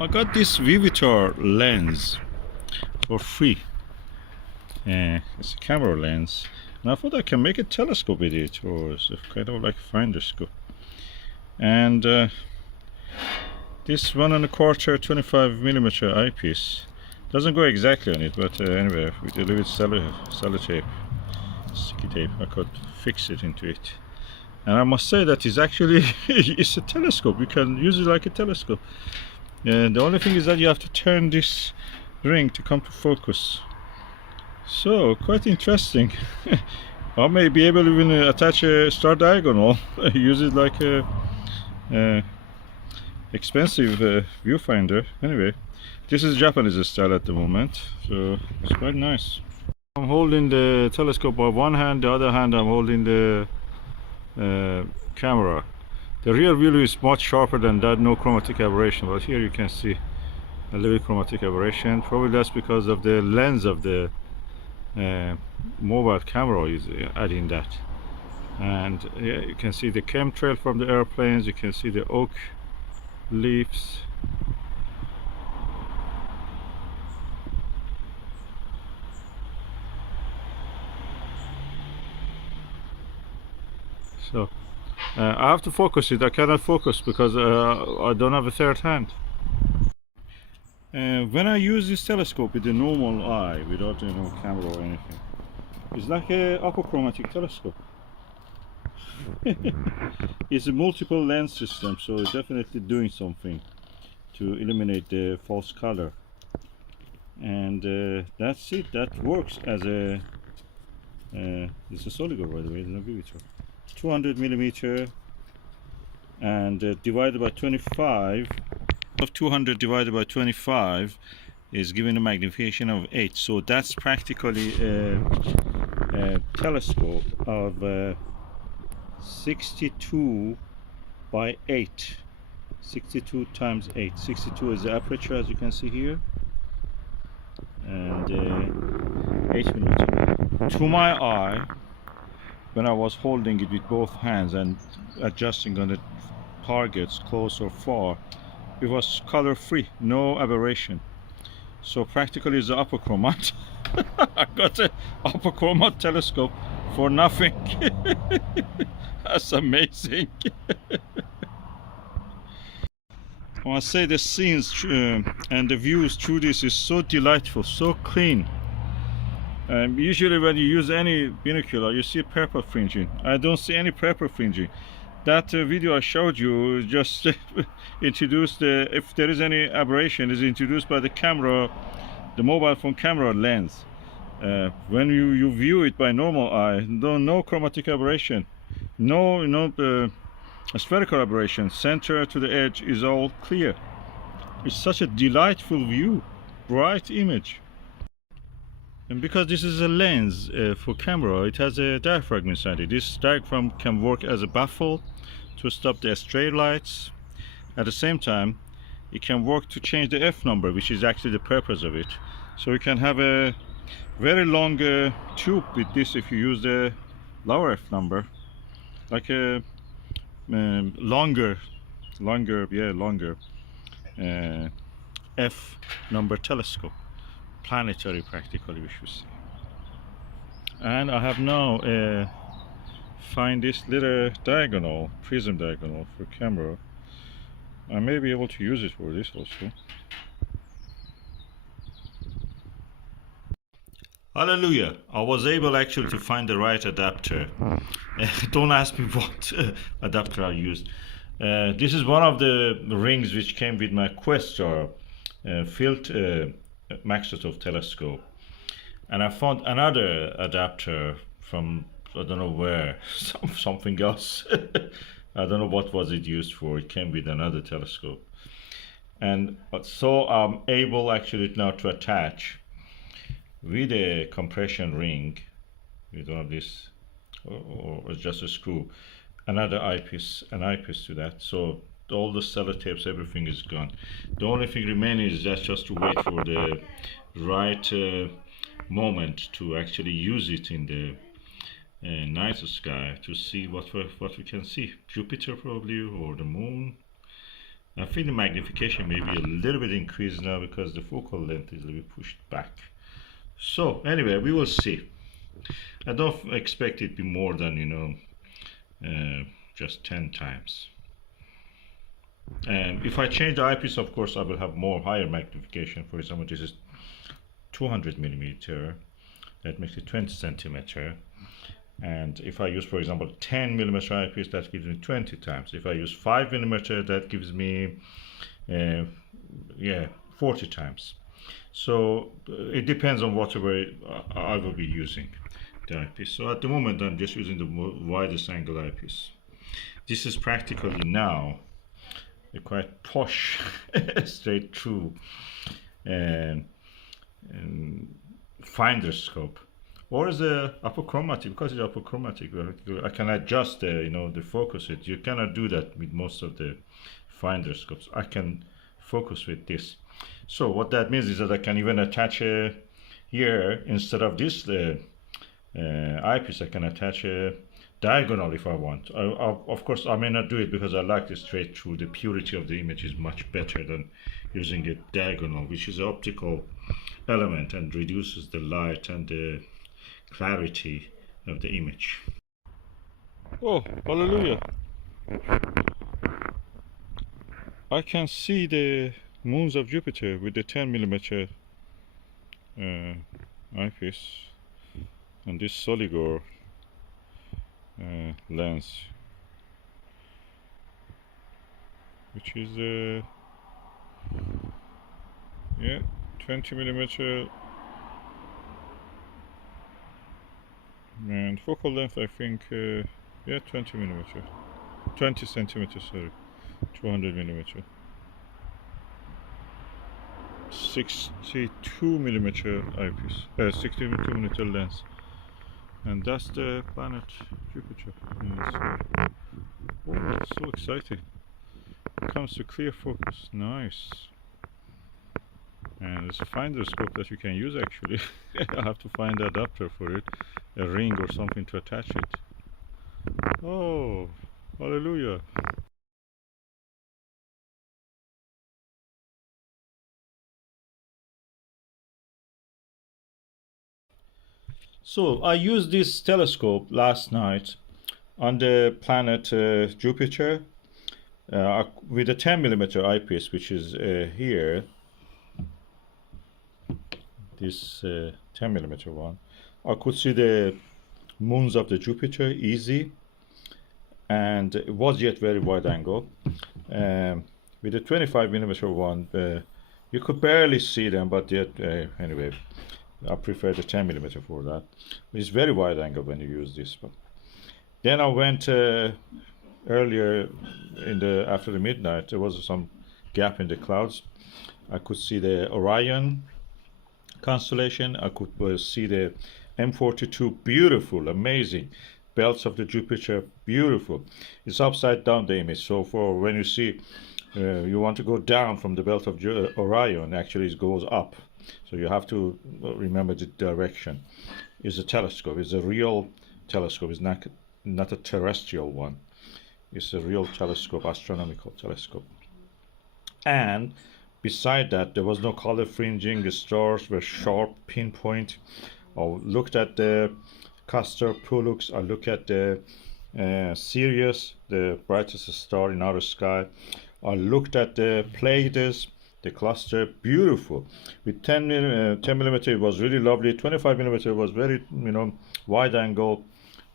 I got this Vivitar lens for free. It's a camera lens, and I thought I can make a telescope with it, or it's kind of like finder scope. And this 1¼ 25mm eyepiece doesn't go exactly on it, but anyway, with a little bit sellotape, sticky tape, I could fix it into it. And I must say that it's actually it's a telescope. You can use it like a telescope. The only thing is that you have to turn this ring to come to focus. So quite interesting. I may be able to even attach a star diagonal, use it like a expensive viewfinder. Anyway, this is Japanese style at the moment, so it's quite nice. I'm holding the telescope by one hand, the other hand I'm holding the camera. The rear view is much sharper than that, no chromatic aberration, but here you can see a little chromatic aberration. Probably that's because of the lens of the mobile camera is adding that. And yeah, you can see the chemtrail from the airplanes, you can see the oak leaves. So I have to focus it. I cannot focus because I don't have a third hand. When I use this telescope with the normal eye, without camera or anything, it's like a achromatic telescope. It's a multiple lens system, so it's definitely doing something to eliminate the false color. And that's it. That works as a it's a Soligo, by the way, it's not Vivitar. 200mm and divided by 25 of 200 divided by 25 is giving a magnification of 8, so that's practically a telescope of 62 by 8. 62 times 8. 62 is the aperture, as you can see here, and 8mm. To my eye, when I was holding it with both hands and adjusting on the targets close or far, it was color free, no aberration. So practically it's the upper chromat. I got an upper chromat telescope for nothing. That's amazing. I must say the scenes and the views through this is so delightful, so clean. Usually when you use any binocular you see purple fringing. I don't see any purple fringing. That video I showed you just introduced if there is any aberration, is introduced by the camera, the mobile phone camera lens. When you view it by normal eye, no chromatic aberration, no spherical aberration. Center to the edge is all clear. It's such a delightful view, bright image. And because this is a lens for camera, it has a diaphragm inside it. This diaphragm can work as a baffle to stop the stray lights. At the same time, it can work to change the f number, which is actually the purpose of it. So you can have a very long tube with this if you use the lower f number, like a longer f number telescope. Planetary, practically, we should say. And I have now find this little diagonal, prism diagonal for camera. I may be able to use it for this also. Hallelujah! I was able actually to find the right adapter. Don't ask me what adapter I used. This is one of the rings which came with my Questar field Maxotov telescope, and I found another adapter from I don't know where, something else. I don't know what was it used for. It came with another telescope, and so I'm able actually now to attach with a compression ring with one of this, or just a screw, another eyepiece, an eyepiece to that. So all the sellotapes, everything is gone. The only thing remaining is just to wait for the right moment to actually use it in the night sky to see what we can see. Jupiter probably, or the moon. I think the magnification may be a little bit increased now because the focal length is a little bit pushed back. So anyway, we will see. I don't expect it to be more than, just 10 times. And if I change the eyepiece, of course, I will have more higher magnification. For example, this is 200 millimeter. That makes it 20 centimeter. And if I use, for example, 10 millimeter eyepiece, that gives me 20 times. If I use 5 millimeter, that gives me, 40 times. So it depends on whatever I will be using the eyepiece. So at the moment, I'm just using the widest angle eyepiece. This is practically now a quite posh straight through and finder scope, or is a achromatic. Because it's achromatic, I can adjust the focus. You cannot do that with most of the finder scopes. I can focus with this. So what that means is that I can even attach here, instead of this eyepiece, I can attach a diagonal if I want. Of course, I may not do it because I like the straight through. The purity of the image is much better than using a diagonal, which is an optical element and reduces the light and the clarity of the image. Oh, hallelujah. I can see the moons of Jupiter with the 10 millimeter eyepiece and this Soligor lens, which is 20 millimeter, and focal length I think 20 millimeter, 20 centimeters, sorry, 200 millimeter, 62 millimeter eyepiece, 62 millimeter lens, and that's the planet Jupiter. Oh, that's so exciting! It comes to clear focus, nice. And there's a finder scope that you can use actually. I have to find the adapter for it, a ring or something to attach it. Oh, hallelujah. So I used this telescope last night on the planet Jupiter with a 10 millimeter eyepiece, which is here. This 10 millimeter one. I could see the moons of the Jupiter easy, and it was yet very wide angle. With the 25 millimeter one, you could barely see them, but yet anyway, I prefer the 10 millimeter for that. It's very wide angle when you use this one. Then I went earlier after the midnight. There was some gap in the clouds. I could see the Orion constellation. I could see the M42, beautiful, amazing. Belts of the Jupiter, beautiful. It's upside down the image. So for when you see, you want to go down from the belt of Orion, actually it goes up. So you have to remember the direction. It's a telescope. It's a real telescope. It's not a terrestrial one. It's a real telescope, astronomical telescope. And beside that, there was no color fringing. The stars were sharp, pinpoint. I looked at the Castor Pollux. I looked at the Sirius, the brightest star in outer sky. I looked at the Pleiades, the cluster, beautiful. With 10 millimeter, it was really lovely. 25 millimeter was very, wide angle.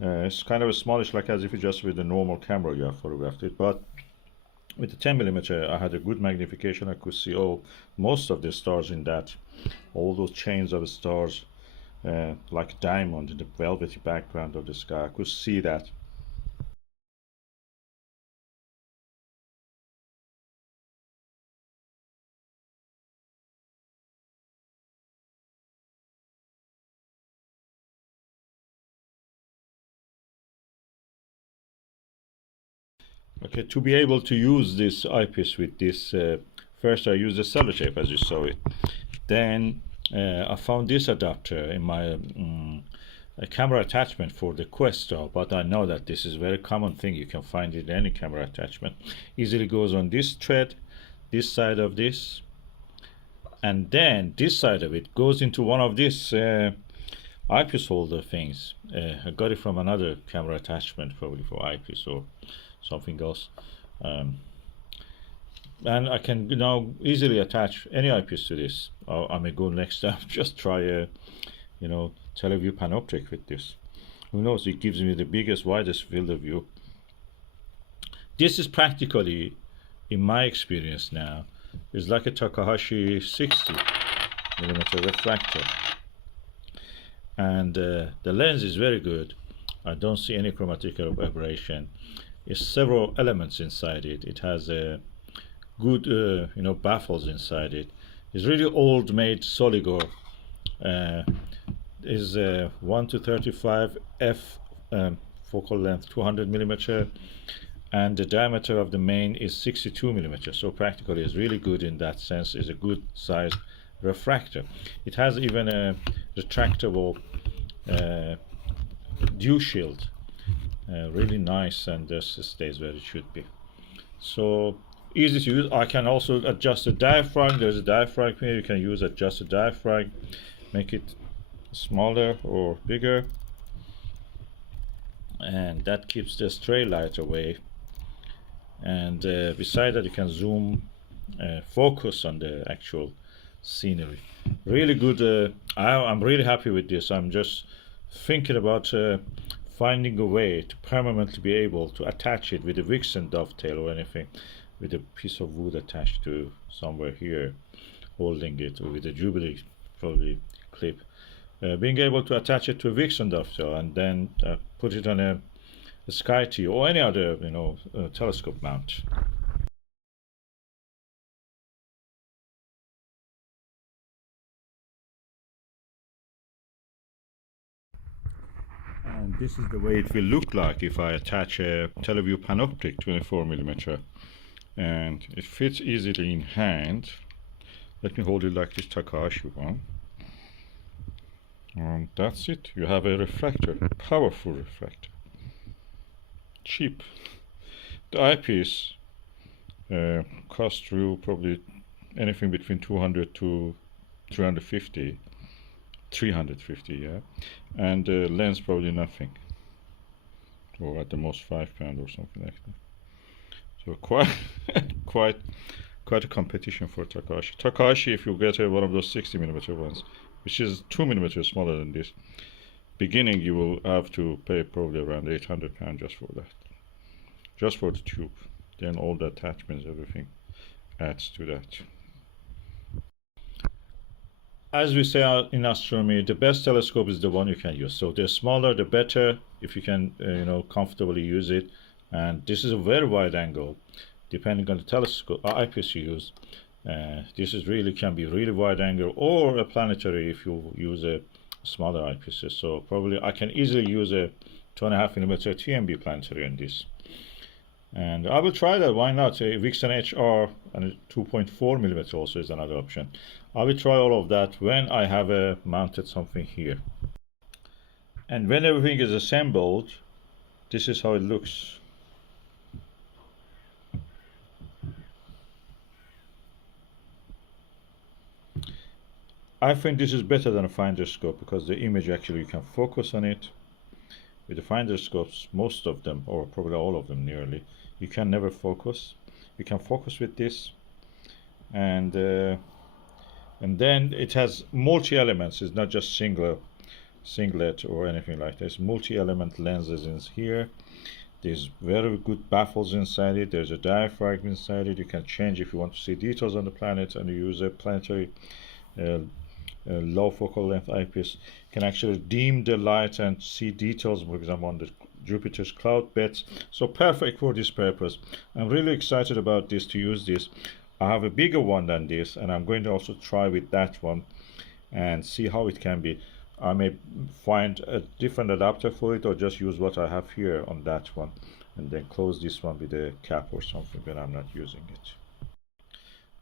It's kind of a smallish, like as if you just with a normal camera you have photographed it. But with the 10 millimeter, I had a good magnification. I could see most of the stars in that, all those chains of stars, like a diamond in the velvety background of the sky. I could see that. Okay, to be able to use this eyepiece with this, first I used the sellotape as you saw it. Then I found this adapter in my a camera attachment for the Quest, but I know that this is a very common thing. You can find it in any camera attachment. Easily goes on this thread, this side of this, and then this side of it goes into one of these eyepiece holder things. I got it from another camera attachment, probably for eyepiece or something else. And I can now easily attach any eyepiece to this. I may go next time just try a teleview panoptic with this. Who knows, it gives me the biggest, widest field of view. This is practically, in my experience now, is like a Takahashi 60mm refractor. And the lens is very good. I don't see any chromatic aberration. It's several elements inside it. It has a good baffles inside it. It's really old made Soligor. Is 1:35 f focal length 200mm, and the diameter of the main is 62mm. So practically it's really good in that sense. It's a good size refractor. It has even a retractable dew shield, really nice, and this stays where it should be. So easy to use. I can also adjust the diaphragm. There's a diaphragm here. You can adjust the diaphragm, make it smaller or bigger, and that keeps the stray light away. And beside that, you can zoom, focus on the actual scenery. Really good. I'm really happy with this. I'm just thinking about finding a way to permanently be able to attach it with a Vixen dovetail or anything, with a piece of wood attached to somewhere here, holding it, or with a Jubilee probably clip. Being able to attach it to a Vixen dovetail and then put it on a Sky T or any other telescope mount. And this is the way it will look like if I attach a Teleview Panoptic 24mm, and it fits easily in hand. Let me hold it like this Takahashi one. And that's it. You have a refractor, powerful refractor, cheap. The eyepiece cost you probably anything between 200 to 350, yeah, and the lens probably nothing, or at the most £5 or something like that. So quite a competition for Takahashi. Takahashi, if you get one of those 60mm ones, which is 2mm smaller than this, beginning you will have to pay probably around £800 just for that, just for the tube. Then all the attachments, everything adds to that. As we say in astronomy, the best telescope is the one you can use. So the smaller, the better, if you can, comfortably use it. And this is a very wide angle, depending on the telescope eyepiece you use. This is can be really wide angle, or a planetary if you use a smaller eyepieces. So probably I can easily use a 2.5mm TMB planetary on this. And I will try that, why not? A Vixen HR and a 2.4mm also is another option. I will try all of that when I have mounted something here. And when everything is assembled, this is how it looks. I think this is better than a finder scope because the image actually you can focus on it. With the finder scopes, most of them, or probably all of them nearly, you can never focus. You can focus with this, and then it has multi-elements. It's not just singlet or anything like this. Multi-element lenses in here. There's very good baffles inside it. There's a diaphragm inside it. You can change if you want to see details on the planet, and you use a planetary low focal length eyepiece. You can actually dim the light and see details, for example, on the Jupiter's cloud beds. So perfect for this purpose. I'm really excited about this, to use this. I have a bigger one than this, and I'm going to also try with that one and see how it can be. I may find a different adapter for it, or just use what I have here on that one, and then close this one with a cap or something when I'm not using it.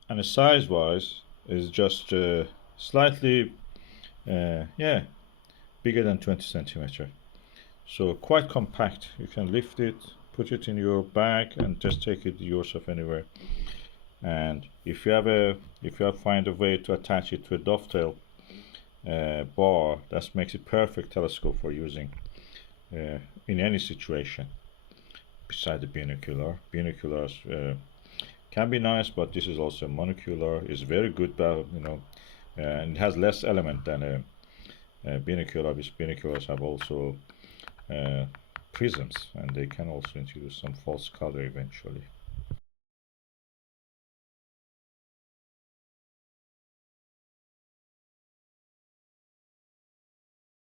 And the size wise is just slightly bigger than 20 centimeter, so quite compact. You can lift it, put it in your bag, and just take it yourself anywhere. And if you find a way to attach it to a dovetail bar, that makes it perfect telescope for using in any situation. Beside the binocular, binoculars can be nice, but this is also monocular. It's very good, and it has less element than a binocular. These binoculars have also prisms, and they can also introduce some false color eventually.